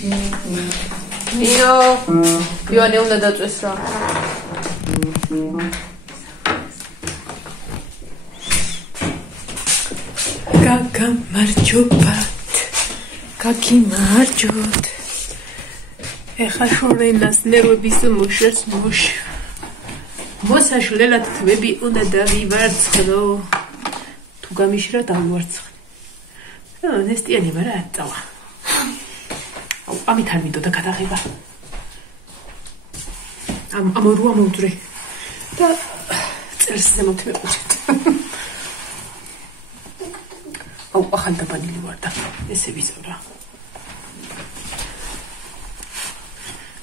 ნინო ივანე უნდა დაწვეს რა გაგამარჯობათ გაგიმარჯოთ ეხა შორენას ნერვების მუშას მუშ მოსაშლელად თვები უნდა დავივარცხნო თუ გამიშრა დავივარცხნე ნესტიანი ვარა აწავა ამით არ მინდოდა გადაღება ამორუა მოვძვრე და წელს ზემოთ მეყუჩეთ ახალ დაბანილი ვარ და ესე ვიწევ რა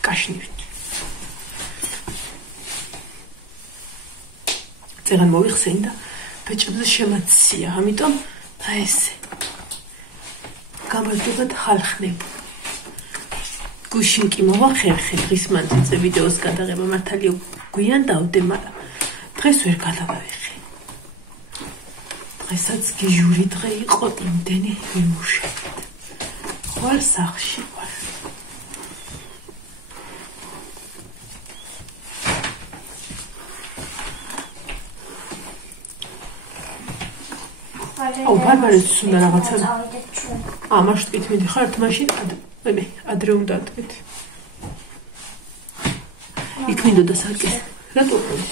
კაშნივით წეგან მოვიხსენ და ბეჭებზე შემაცია ამიტომ აი ესე გამარჯობათ ხალხნებ გუშინ კი მოვახერხე დღის მანძილზე ვიდეოს გადაღება მართალია გვიან დავდე მაგრამ დღეს ვერ გადავაიღე დღესაც გიჟური დღე იყო იმდენი ვიმუშავეთ ხვალ სახლში ვარ ბარბარეს უნდა რაღაცა ამაში თქვით მიდიხართ მაშინ ადრე უნდა თქვით იქ მინდოდა საკე რატო ყოლის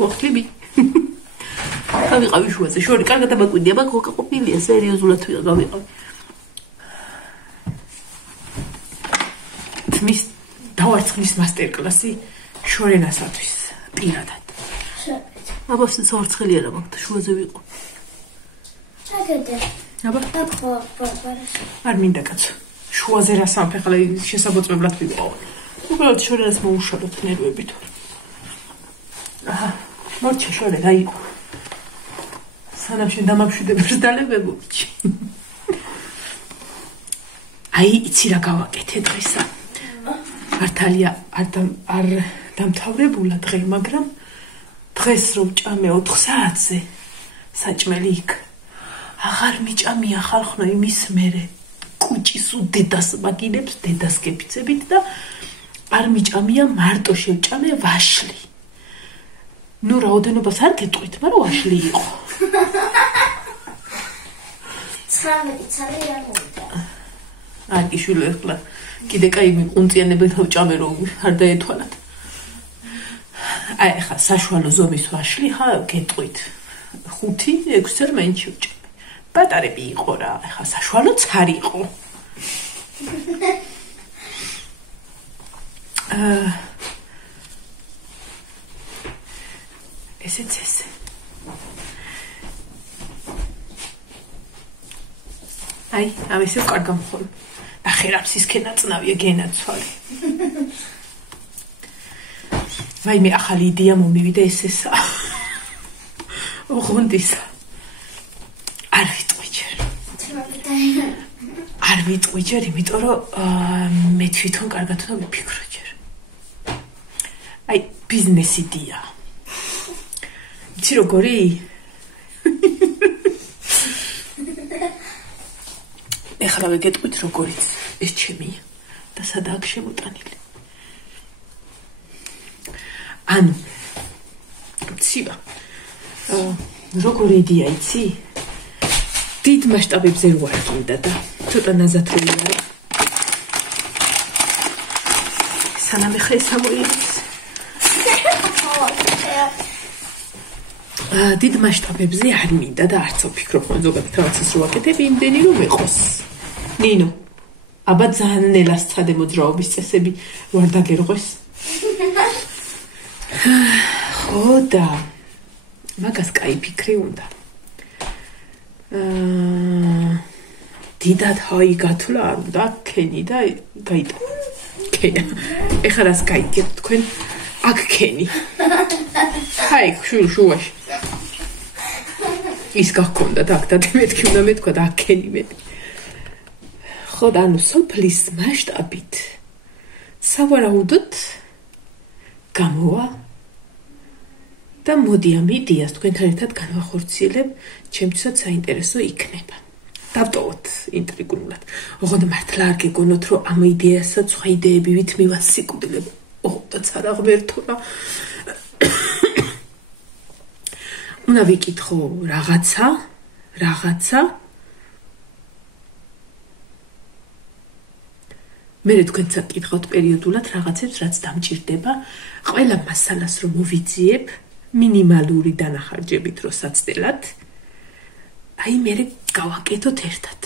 მოხტები გავიყავი შუაზე შორი კარგად ამაკვირდია მაგ ყოფილია სერიოზულად გავიყავი თმის დავარცხნის მასტერკლასი შორენასათვის პირადად აბას საორცხელი არა მაგ შუაზე ვიყო აბა არ მინდა კაცო შუაზე რა სამფეხლა შესაბოწებლად ვიყო უბრალოდ შორენას მოუშალოთ ნერვებით აჰა მორჩა შორე რა იყო სანამ შენ დამამშვიდებს დალებებო აი იცი რა გავაკეთე დღისა მართალია არ დამთავრებულა დღე მაგრამ დღეს რომ ჭამე 4 საათზე საჭმელი იქ აღარ მიჭამია ხალხო იმის მერე კუჭის უდედას მაგინებს დედას გეფიცებით და არ მიჭამია მარტო შევჭამე ვაშლი ნუ რაოდენობას არ გეტყვით მაგრამ ვაშლი იყო 19 წელი რა მოვიდა აი შულო ახლა კიდე კაი მიყუნწიანებელთა ვჭამე რომ არ დაეთვალათ აი ხა საშუალო ზომის ვაშლი ხა გეტყვით 5-6 წელმენში ვჭამე პატარები იყო რა ხა საშუალოც არ იყო ესეც ესე აი ამის უკარგა მხოლ ახერამსის კენაწნავია გენაცვალი ვაიმე ახალი იდეა მომივიდა ესესა ოღონდისა არ ვიტყვი ჯერ იმიტომ რომ მე თვითონ კარგად უნდა ვიფიქრო ჯერ აი ბიზნეს იდეა იცი როგორი ეხლა ვეგეტყვით როგორიც ეს ჩემია და სადაა შემოტანილი ანუ ცივა როგორი იდეა იცი დიდ მასშტაბებზე ვარ კიდე და ცოტა ნაზათრული ვარ სანამ ხე სამოიღეს დიდ მასშტაბებზე არ მინდა და არც ვფიქრობ რომ ზოგადად რაღაცას რო ვაკეთებ იმდენი რომ ეყოს ნინო აბა ძალიან ნელას ცხადე მოძრაობის წესები ვარ დაგერღვეს ხო და მაგას კაი ფიქრი უნდა დიდად ჰაი გათვლა არ უნდა ქენი და გაიტანა ეხლა რას გაიგებთ თქვენ აქ ქენი ჰაი შუაში ის გაქონდა და აქ და მეთქი უნდა მეთქვა და აქ ქენი მე ხო და ანუ სოფლის მასშტაბით სავარაუდოდ გამოვა და მოდი ამ იდეას თქვენთან ერთად განვახორციელებ, ჩემთვისაც საინტერესო იქნება. დავტოვოთ ინტრიგულად. ოღონდ მართლა არ გეგონოთ, რომ ამ იდეასაც სხვა იდეებივით მივასიკვდილებ. ოღონდაც არ აღმერთო რა. უნდა ვიკითხო რაღაცა მე თქვენცად კითხავთ პერიოდულად რაღაცებს, რაც დამჭირდება, ყველა მასალას რომ მოვიძიებ, მინიმალური დანახარჯებით რო საცდელად, აი მე გავაკეთოთ ერთად.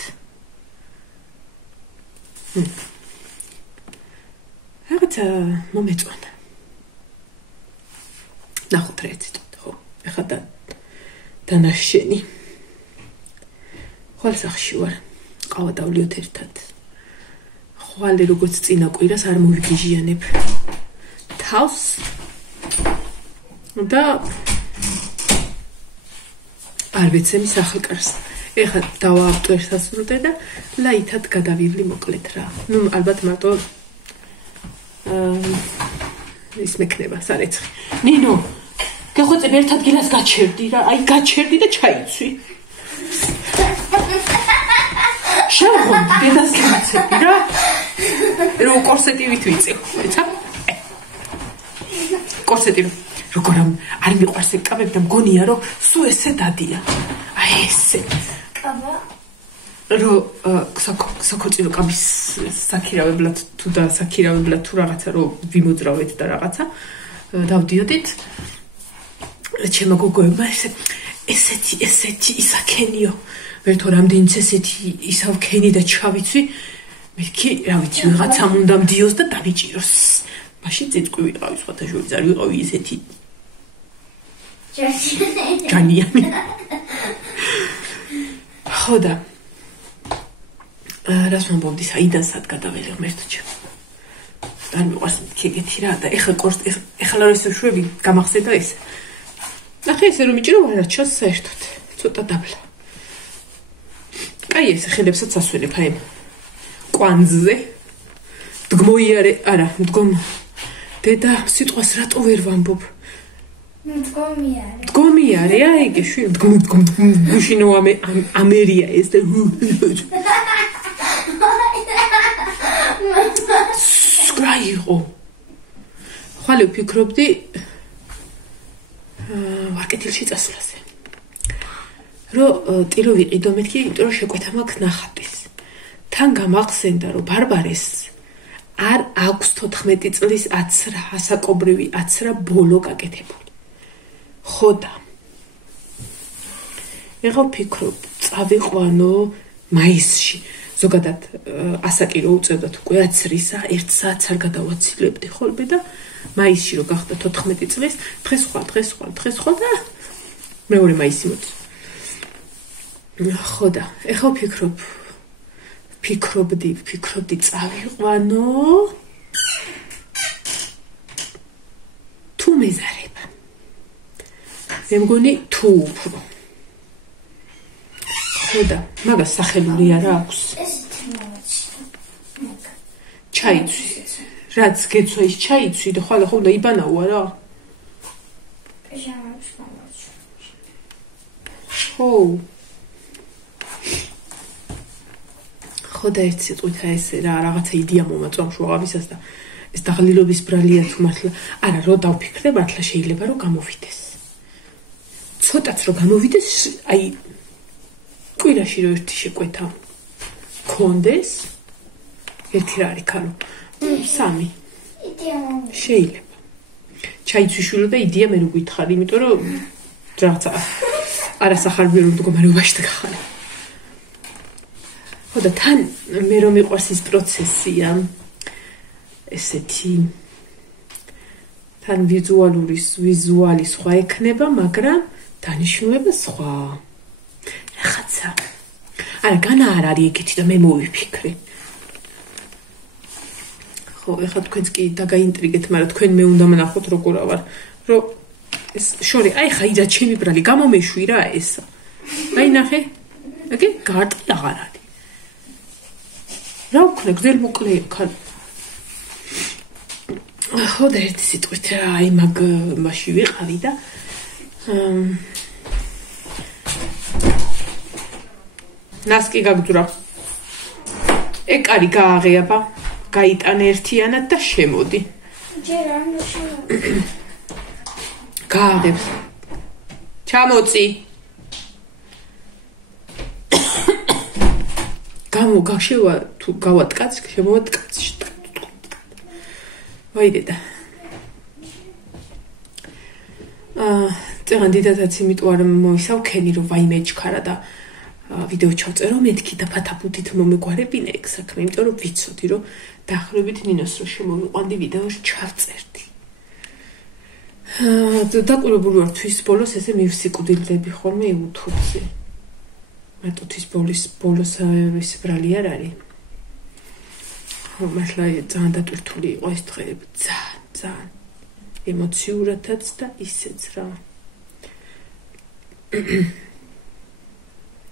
რაღაცა მომეწონა. ნახოთ რა ეცეთ, ხო? ეხლა დანაშენი. ხვალ სახში ვარ, ყავა დავლიოთ ერთად. ხვალე როგორც წინა კვირას არ მოვიგიჟიანებ თავს და არ ვეცემი სახელკარს. ეხლა დავაავტო ერთასრუტე და ლაითად გადავივლი მოკლედ რა. ნუ ალბათ მარტო ის მექნება სარეცხი. ნინო, გეხვეწებ ერთად გილას გაჩერდი რა. აი გაჩერდი და ჩაიცვი. შევღო დედას გაცები რა. რო კორსეტივით ვიწევ, ეცა? კორსეტი როგორ არ მიყვარს ეკავებ და მგონია რომ სულ ესე დადია. აი ესე. კაბა? რო საქოწინო კაბის საქირავებლად თუ და საქირავებლად თუ რაღაცა რო ვიმოძრავეთ და რაღაცა დავდიოდით. ჩემო გოგოებმა ესეთი ისაქენიო. ვერთო რამდენიც ესეთი ისავქენი და ჩავიცვი. მეთქი, რა ვიცი, ვიღაცამ უნდა მდიოს და დამიჭიროს. მაშინ წიწყვი ვიყავი, სხვათა შორის არ ვიყავი ესეთი ჯანიანი. ხო და რას მომბობდი, საიდან სად გადაველი ღმერთო ჩემო. არ მიყვარს ეგეთი რა და ეხლა რომ ესე ვშვები, გამახსენდა ეს. ნახე ესე რომ მიჭირო ვარ ჩას საერთოდ. ცოტა დაბლა. კაი ესე ხელებსაც ასვენებ აი კვანძზე. დგმოიარე, არა, მდგომ. დედა სიტყვას რატო ვერ ვამბობ? მდგომიარე, აი გეშვი, მდგმუშინო ამერია ეს და სკრაიღო. ხვალე ვფიქრობდი ვარკეთილში წასვლაზე. რო ტირო ვიყიდო მეთქი, იმიტომ რომ შეკვეთა მაქვს ნახატის. თან გამახსენდა რომ ბარბარეს არ აქვს 14 წლის აცრა, ასაკობრივი აცრა ბოლო გაკეთებული. ხოდა. ეხლა ვფიქრობ, წავიყვანო მაისში. ზოგადად ასაკი რო უწევდათ უკვე აცრისა, 1 საათს არ გადავაცილებდი ხოლმე და მაისში რო გახდა 14 წლის, დღეს ხვალ და მეორე მაისი მოწ. ხოდა, ეხლა ვფიქრობდი წავიყვანო თუ მეზარება. მე მგონი თუ უფრო. ხოდა, მაგას სახელური არა აქვს. ჩაიცვი. რაც გეცვა ის ჩაიცვი და ხვალე ხომ და იბანაო არა? ხო. ხოდა ერთ სიტყვით ესე რა რაღაცა იდეა მომაწვა შუაღავისას და ეს დაღლილობის ბრალია თუ მართლა არა რო დავფიქრე მართლა შეიძლება რომ გამოვიდეს. ცოტაც რომ გამოვიდეს აი კვირაში რო ერთი შეკვეთა კონდეს ერთი რა არის ქალო 3 შეიძლება ჩაიცვიშვილო და იდეა მე რო გითხარი იმიტომ რომ რაღაცა არასახარბიელო მდგომარეობაში დგახარ. ხოდა თან მე რომ მიყვარს ის პროცესია ესეთი თან ვიზუალი სხვა ექნება, მაგრამ დანიშნულება სხვა. რაღაცა. არა, განა არ არის ეგეთი და მე მოვიფიქრე. ხო, ეხლა თქვენც კი დაგაინტრიგეთ, მაგრამ თქვენ მე უნდა მნახოთ როგორ ვარ, რომ ეს შორი, აი ხა იდა ჩემი ბრალი გამომეშვი რა ესა. აი ნახე. ეგე გარტყი აღარ არის. რა ვქნა გზელ მოკლე ხან. ხო და ერთი სიტყვით აი მაში ვიყავი და ნასკი გაგძვრა. ეკარი გააღიაბა, გაიტანე ერთიანად და შემოდი. ჯერ არ შემოდი. გააღებს. ჩამოწი. გაშევა თუ გავატკაც, შემოვატკაც. ვაი დედა. წეგან დიდათაც იმიტომ არ მოისავ ქენი რომ ვაიმე ჩქარა და ვიდეო ჩავწერო მეთქი და ფათაფუთით მომეგვარებინა ეგ საქმე, იმიტომ რომ ვიცოდი რომ დაახლოებით ნინოს რო შემოვიყვანდი ვიდეოში ჩავწერდი. დაკვირვებული ვარ თვის ბოლოს ესე მივსიკვდილდები ხოლმე YouTube-ზე. მარტო თვის ბოლოს ის ბრალი არ არის. მართლა ძალიან დატვირთული იყო ეს დღეები, ძალიან ემოციურადაც და ისეც რა.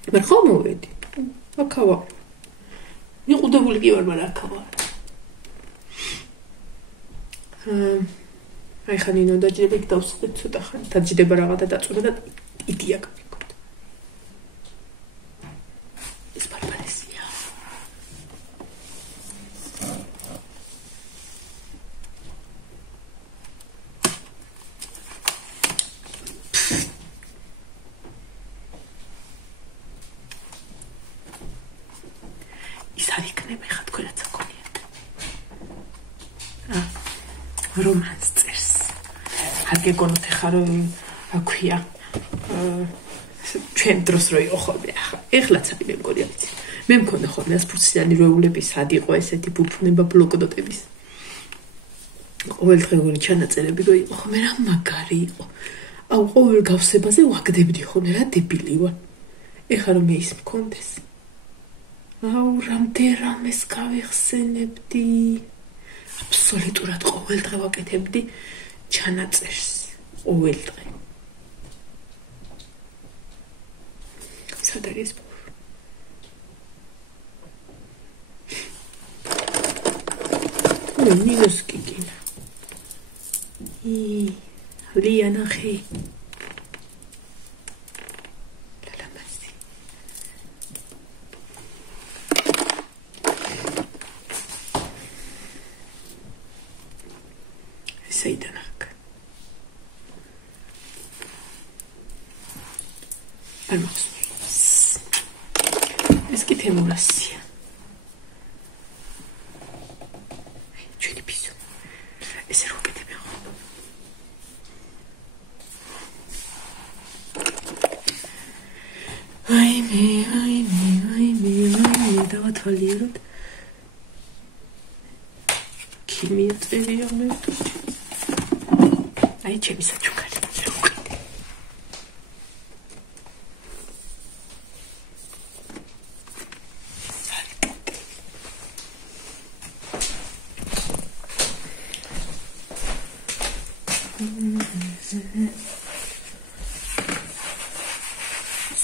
მაგრამ ხომ მოვედი. აქავა. მიყუდებული კი ვარ, მაგრამ აქავა. აი ხან ინო დაჯდება იქ დავსხეთ ცოტა ხანი. დაჯდება რაღაცა დაწუდა და იდეა გამიგოთ. ეს პარპარესია. იქნება ხა თქვენაც გქონიათ. რომანს წერს. არ გეგონოთ ხა რომ აქვია ჩვენ დროს რო იყო ხოლმე ახლა. ეხლაც არის მე მგონი ვიცი. მე მქონდა ხოლმე ასფუციანი როულების სად იყო ესეთი ბუფნება ბლოკნოტების. ყოველდღიური ჩანაწერები რო იყო ხოლმე რა მაგარი იყო. აუ ყოველ გავსებაზე ვაგდებდი ხოლმე რა დებილი ვარ. ეხლა რომ მე ის მქონდეს. აუ რამდენს გავიხსენებდი. აბსოლუტურად ყოველ დღე ვაკეთებდი ჩანაწერს. ყოველ დღე. სად არის? ნინოს კიკინა. ლიანა ხე. Seydanak. Almost. Est-ce que t'es mon lassia? Tu es des bisous. Et c'est l'eau que t'es bien. Aïe, t'as votre livre. Qui m'y a fait lire le tout? აი ჩემი საჩუქარი შეუკვიდე.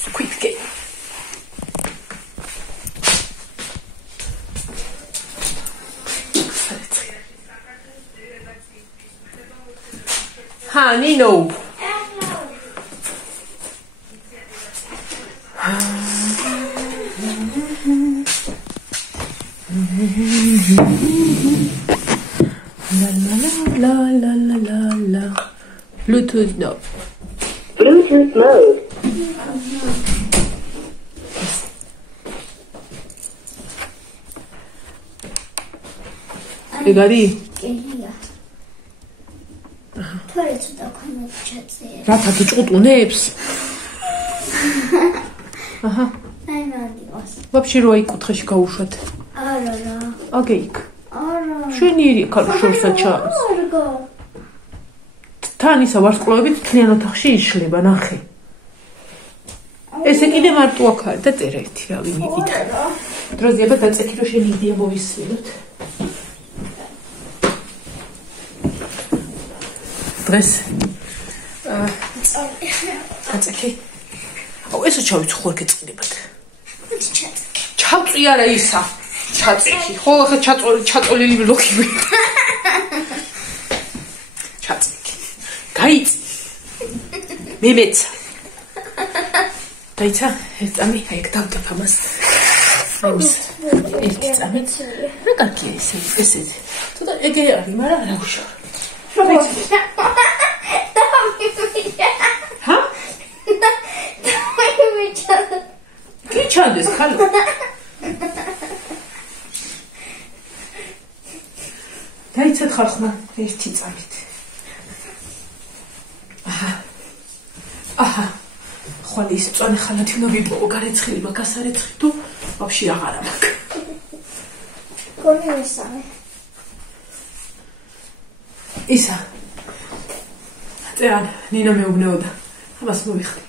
Squid Game. Honey, no. La la la la la. Bluetooth no. Bluetooth mode. Egari. Rata გიჭყუტუნებს? აჰა. აი მაგიოს. Вообще რო იკუთხეში გაუშვათ. არა რა. აგეიქ. არა. შვენიერი ქალშორსა ჩანს. არა. თან ისა ვარსკვლავებით თლიან ოთახში იშლება, ნახე. ესე კიდე მარტო აქ არის და წერა ერთი რავი მიკითხე. დროზიება დაწეთი რომ შენი იდეა მოვისმინოთ. დღეს აწექი. აუ ესე ჩავიცი ხوار გეწყდებათ. ჩავწვი არა ისა. ჩაწექი. ხო ახლა ჩაწოლილი ბლოკი. ჩაწექი. გაიწი. მემეცა. დაიცა, ერთ წამი, აი, დავდებ ამას. ერთი წამი. რა კარგია ესე. თუმცა ეგე არის, მაგრამ რა უშავ. ჰა? კი ჩანდეს ხალო. დაიცეთ ხალხმა ერთი წამით. აჰა. ხვალ ის წონე ხალათი უნდა ვიპოვო გარეცხილი მაგას არეცხი თუ ვაფშე აღარა მაქვს. გონი მესამე. ისა. წერან ნინო მეუბნეოდა. ამას მოვიხდი.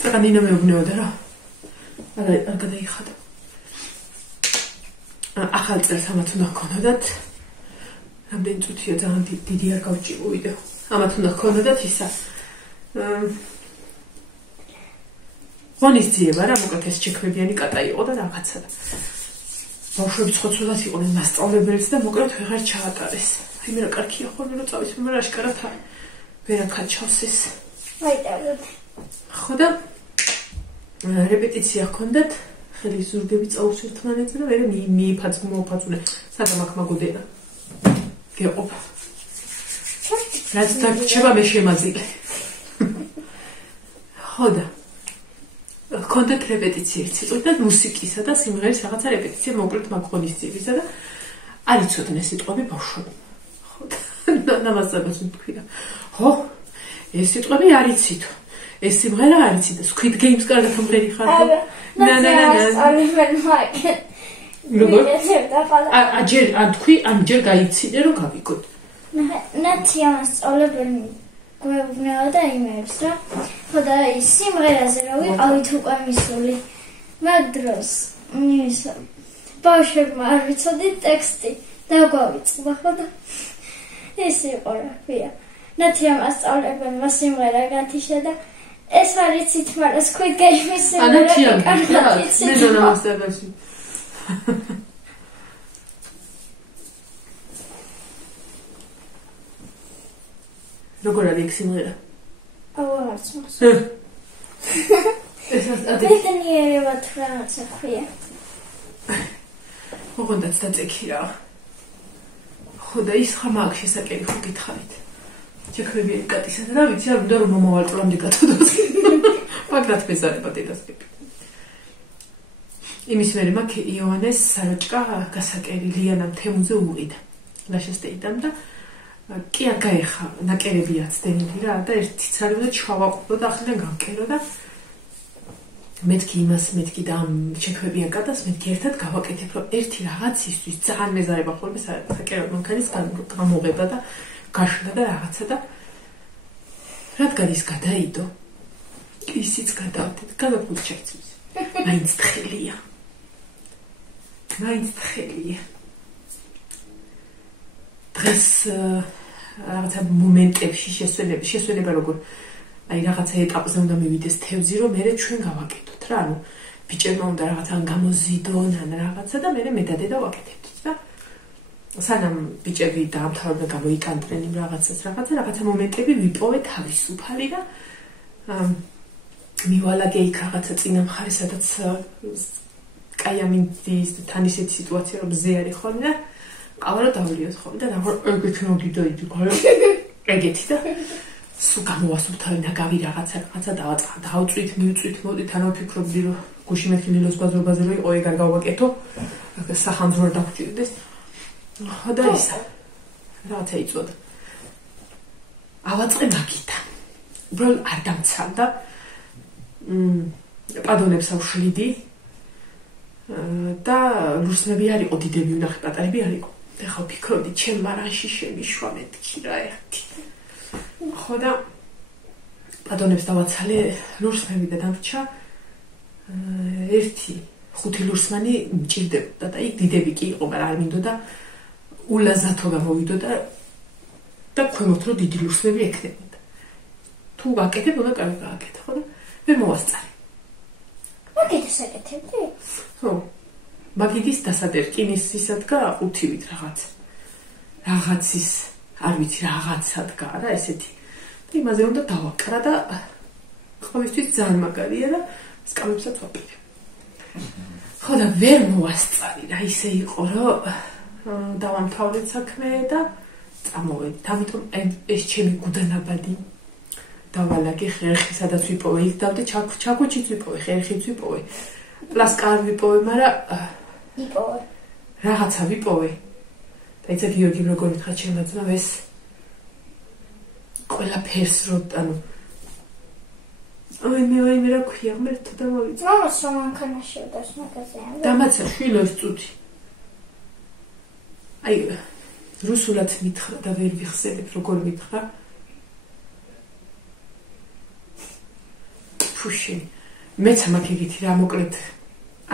წერან ნინო მეუბნეოდა რა. არ გადაიხადა. ახალ წელს ამათ უნდა გქონოდათ. რამდენი წუთია ძალიან დიდი არ გავჭირო ვიდეო. ამათ უნდა გქონოდათ ისა. ღონისძიება რა, მოკლედ ეს ჩექმებიანი კატა იყო და რაღაცა. ბავშვები ცხოველად იყვნენ მასწავლებელიც და მოკლედ ვეღარ ჩაატარეს. აი მე რა კარგია ხოლმე რომ წავის, მაგრამ აშკარად ვერ აკაჩავს ეს. ვაიტაროთ. ხო და რეპეტიცია ჰქონდათ, ხელი ზურგები წაუს ერთმანეთზე და მე მოფაწუნე. სადამ აქ მაგოდენა. გეყოფ. რაც დაგრჩება მე შემაძილე. ხო და ჰქონდათ რეპეტიციები ცოტა და მუსიკისა და სიმღერის რაღაცა რეპეტიცია მოკლედ მაგ ღონისძიებისა და არ იცოდნენ სიტყვები ბავშვები. ხო და ნამაზებას ვთქვია. ხო, ეს სიტყვები არ იცით. ეს სიმღერა არ იცით. Squid Games კარგად მომღერი ხარ. როგორ? ჯერ გაიცინე რომ გავიგოთ. ნაცი ამას სწავლებენ გვეუბნეოდა იმებს რა. ხო და ის სიმღერაზე რომ ვიყავით უკვე მისული. მაგ დროს ის ბავშვებმა არ ვიცოდით ტექსტი და გვავიწყდა ხო და ეს იყო რა ქვია. ნაცი ამას სწავლებენმა სიმღერა გათიშა და ეს არ იცით, მაგრამ Squid Game-ის სიმღერა კარგად იცით. მე დონამასდაგაში. როგორ არის სიმღერა? არც მოსწონს. ეს ბედნიერება თუ რაღაცა ქვია. ოღონდაც დაწექი რა. ხო და ის ხომ აქ შესაკები ხო გითხარით. ჩექმები კატისა და რა ვიცი, არ უნდა რომ მომავალწლამდე გათოდოს. მაგრამ მეზარება დედასკები. იმის მერე მაგ იოანეს საროჭკა გასაკერი ლიანამ თემუზე უყიდა. ლაშესტეიდან და კი არ გაეხა ნაკერებია ცდენილი რა და ერთი ცალივე ჩავაყო და ახლა გავკერო და მეთქი და ამ ჩექმებიან კატას მეთქი ერთად გავაკეთებ რომ ერთი რაღაცისთვის ძალიან მეზარება ხოლმე საკერო მანქანის გამოღება და გაშლა და რაღაცა და რადგან ის გადაიდო ისიც გადავდეთ გადაგუჩერცის მაინც თხელია დღეს რაღაცა მომენტებში შესვენება როგორ აი რაღაცა ეტაპზე უნდა მივიდეს თევზი რომ მე ჩვენ გავაკეთოთ რა ანუ ბიჭებმა უნდა რაღაცა გამოზიდონ ან რაღაცა და მე და ვაკეთებთ და სანამ ბიჭები დაამთავრებენ გამოიტანდნენ იმ რაღაცა მომენტები ვიპოვე თავისუფალი და მივალაგე იქ რაღაცა წინა მხარე სადაც კაი ამინდის თან ისეთი სიტუაცია რომ ზე არის ხოლმე და ყავარა დავლიოთ ხოლმე და ეგეთი მოგიდო ეგეთი და სულ გამოვასუფთავი ნაგავი რაღაცა დავწვით მივწვით მოდით ანუ ვფიქრობდი რომ გუში მეთქი ლილოს ბაზრობაზე რომ იყო ეგ არ გავაკეთო სახანძრო არ დავჭირდეს ხო და ისა რაღაცა იწოდა ავაწყე მაგითა უბრალოდ არ დამცალდა პადონებს ავშლიდი და ლურსმები არ იყო დიდები უნახე პატარები არ იყო ეხლა ვფიქრობდი ჩემ მარანში შემიშვა მეთქი რა ერთი ხო და პადონებს დავაცალე ლურსმები და დამრჩა ერთი ხუთი ლურსმანი მჭირდებოდა და იქ დიდები კი იყო მაგრამ არ მინდოდა ულაზათო გამოვიდო და ქვემოთ რომ დიდი ლურსმები ექნებოდა თუ ვაკეთებ უნდა კარგი გააკეთე ხო და ვერ მოვასწარე მაგიდეს აკეთებდი? ხო მაგიდის დასადერკინისისადგა ყუთივით რაღაცის არ ვიცი რაღაცადგა რა ესეთი და იმაზე უნდა დავაკრა და ყოველთვის ძალიან მაგარია და სკამებსაც ვაპირებ. ხო და ვერ მოვასწარი რა ისე იყო რომ დავამთავრეთ საქმე და წამოვედი. ამიტომ ეს ჩემი გუდანაბადი დავალაგე ხერხი სადაც ვიპოვე იქ დავდე ჩაკუჩიც ვიპოვე ხერხიც ვიპოვე პლასკარ ვიპოვე მაგრამ იპოვე რაღაცა ვიპოვე და იცი გიორგი როგორ მითხრა ჩემმა ძმამ ეს ყველაფერს რო ანუ მე რა ქვია მე თუ დამოვიწე მამას რომ მანქანაში უდას მაგაზია დამაცა შვილოს წუთი აი რუსულად მითხრა და ვერ ვიხსენებ როგორ მითხრა ფუში მეც მაგ იგითი რა მოკლედ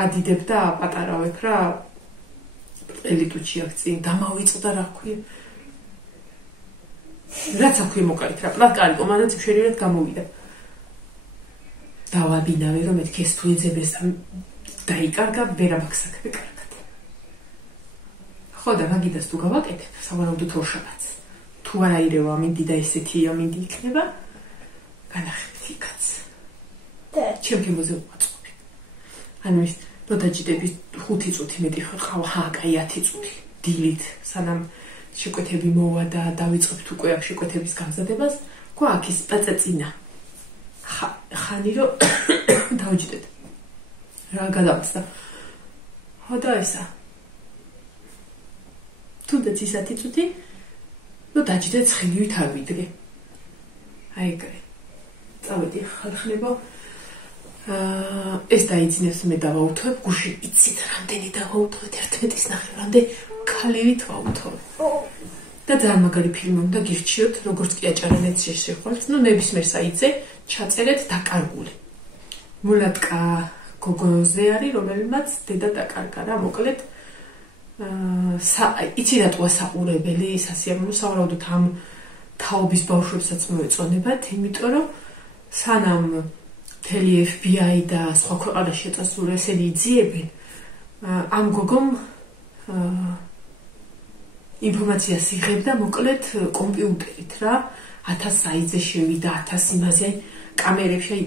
ადიდებ და პატარავებ რა ელიტუჩი აქცი დამავიწყდა რა ქვია რაც აქვე მოკალით რა პლაკარი კომანდაც შეიძლება გამოვიდა დავაბინავე რომ მეთქე ეს თუ იძებეს დაიკარგა ვერამაქსაკრე კარგად ხო და მაგიდას თუ გავაკეთებ სავარაუდოდ ორშაბათს თუ არა ირევა მინდი და ესეთი ამინდი იქნება განახეთ იქაც და ჩემ გემოზე უწყობ ანუ ის რო დაჭიდები 5 წუთი მეტი ხარ ხა კაი 10 წუთი დილით სანამ შეკვეთები მოვა და დავიწყებთ უკვე აქ შეკვეთების გამზადებას გვაქვს პაწაწინა ხანი რომ დავჭიდეთ რა გადავწდა ხო და ესა თუნდაც ის 10 წუთი ნუ დაჭიდეთ ცხენივით არ ვიდგე აი ეგრე წავედი ხალხნებო ეს დაიძინებს მე დავაუთვებ გუშინ იცით რამდენი დავაუთვეთ 11-ის ნახევრამდე ქალივით ვაუთოვე და ძალიან მაგარი ფილმი უნდა გირჩიოთ როგორც კი აჭარანეთ შეხვართ ნუ ნებისმიერ საიტზე ჩაწერეთ დაკარგული მულატკა გოგოზე არის რომელმაც დედა დაკარგა რა მოკლედ იცი რატოა საყურებელი სასიამოვნო სავარაუდოდ ამ თაობის ბავშვებსაც მოეწონებათ იმიტომ რომ სანამ მთელი FBI და სხვა ქვეყანაში წასული ესენი იძიებენ ამ გოგომ ინფორმაციას იღებდა მოკლედ კომპიუტერით რა 1000 საიტზე შევიდა 1000 იმაზე კამერებში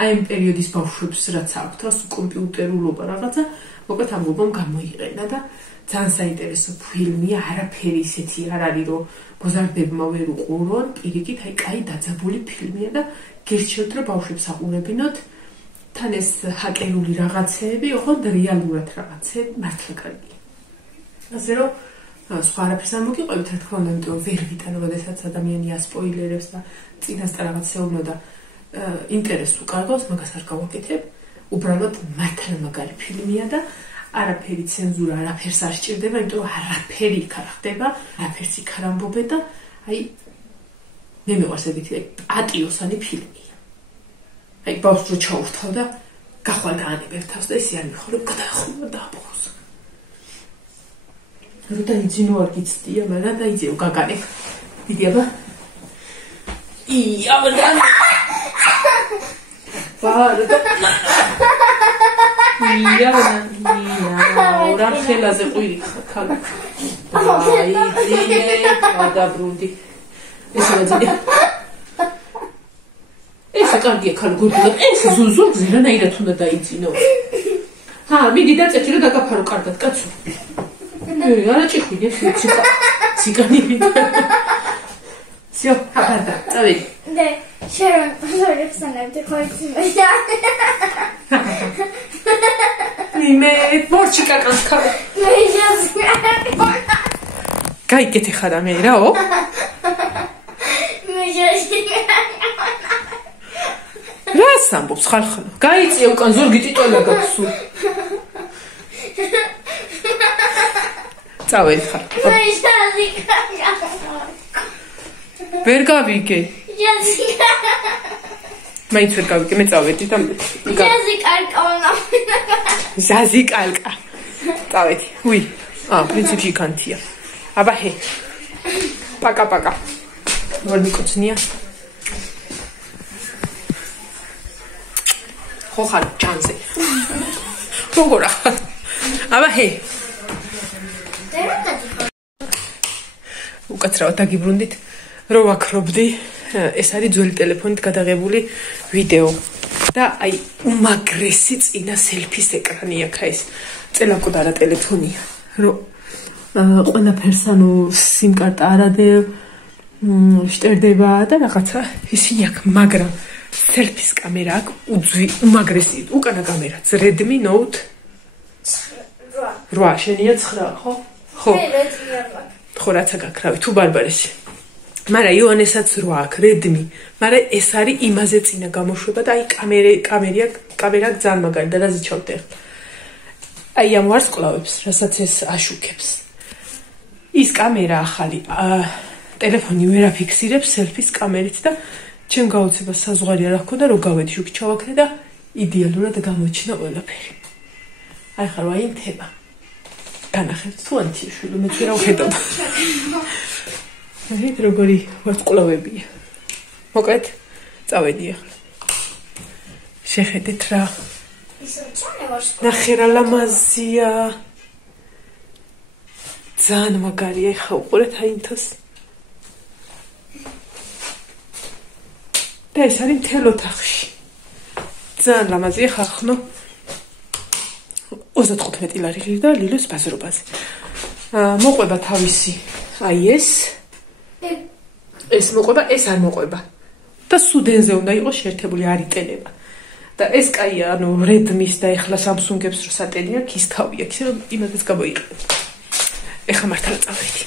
აი ამ პერიოდის ბავშვებს რაც აქვთ რა კომპიუტერულობა რაღაცა მოკლედ ამ გოგომ გამოიყენა და ძალიან საინტერესო ფილმია არაფერი ისეთი არ არის რომ გოზარდებმა ვერ უყურონ პირიქით აი კაი დაძაბული ფილმია და გირჩევთ რომ ბავშვებს აყურებინოთ თან ეს ჰაკერული რაღაცეები ოღონდ რეალურად რაღაცეები მართლა კარგია ასე რომ სხვა არაფერს არ მოგიყვებით რა თქმა უნდა იმიტომ ვერ ვიტანო როდესაც ადამიანი ასპოილერებს და წინასწარ რაღაცეულნო და ინტერესს უკარგავს მაგას არ გავაკეთებ უბრალოდ მართლა მაგარი ფილმია და არაფერი ცენზურა არაფერს არ სჭირდება იმიტომ რომ არაფერი იქ არ ხდება არაფერს იქ არ ამბობენ და აი მე მეყვარს ეგეთი პატიოსანი ფილმია აი ბავშვს რო ჩაურთავ და გახვალ გაანებებ თავს და ისე არ მიხარ რომ გადაახურვა დააბხოს რო დაიძინო არ გიცდია მაგრამ დაიძიო გაგანე დიდი აბა აბა ბარდა ორ ხელაზე ყვირი ხალ აი დაბრუნდი ესე ვაძია ესე კარგია ხალ გურდლა ეს ზუზუგზე რანაირად უნდა დაიძინო მიდი დაწეთი რომ დაგაფარო კარგად კაცო არა ჭიხვინე ციგანი всё ხარდა წავედი და შენ შორებსანებდი ხოიცი მე პორჩი კაკას ხარ მე ჯაზი გაიგეთი ხარ მე რაო მე ჯაზი რა სამბობს ხალხო გაიწე უკან ზურგი ტიტოლა გაქვსო წავედი ხარ მე ჯაზი ვერ გავიგე ჯაზი მაინც ვერ გავიგე მე წავედი და ჯაზი კალკანა ზაზი კალკა წავედი უი პრინციპში კანთია აბა ჰე პაკა პაკა ვერ მიკოცნია ხო ხარ ჯანზე როგორ ახალ აბა ჰე უკაცრავად დაგიბრუნდით რო ვაქრობდი ეს არის ძველი ტელეფონით გადაღებული ვიდეო და აი უმაგრესი წინა სელფის ეკრანი აქვს ეს წელაკოდარა ტელეფონია რომ ყველაფერს ანუ სიმკარტა არადე შტერდება და რაღაცა ისინი აქვს მაგრამ სელფის კამერა აქვს უმაგრესი უკანა კამერაც Redmi Note 8 შენია 9 ხო? ხო. ხო რაცა გაქრავი თუ ბარბარესი. მაგრამ იონესაც 8 აქვს Redmi, მაგრამ ეს არის იმაზე წინა გამოშვება და აი კამერა ძალიან მაგარი და რაზე ჩავდე. აი ამ ვარსკვლავებს, რასაც ეს აშუქებს. ის კამერა ახალი ტელეფონი ვერ აფიქსირებს სელფის კამერით და ჩემ გაოცებას საზღვარი არ ჰქონდა რომ გავედი შუქი ჩავაქრე და იდეალურად გამოჩინა ყველაფერი. აი ხარ ვაი თემა. განახეთ თუ ანთიშვილი მეც ვერ ვხედავ. აი როგორი ვარსკვლავებია. მოკეთ წავედი ახლა. შეხედეთ რა. ნახე რა ლამაზია. ძალიან მაგარია ხა უყურეთ აინთოს. და ეს არის მთელ ოთახში. ძალიან ლამაზია ხახნო. 35 ლარი ღირდა ლილოს ბაზრობაზე. მოყვება თავისი აი ეს მოყვება, ეს არ მოყვება. და სუდენზე უნდა იყოს შეერთებული არ იტენება. და ეს კაია, ანუ Redmi-ს და ეხლა Samsung-ებს რო სატენი აქვს, ის თავი აქვს, რომ იმასაც გამოიყენებ. ეხლა მართლა წავედი.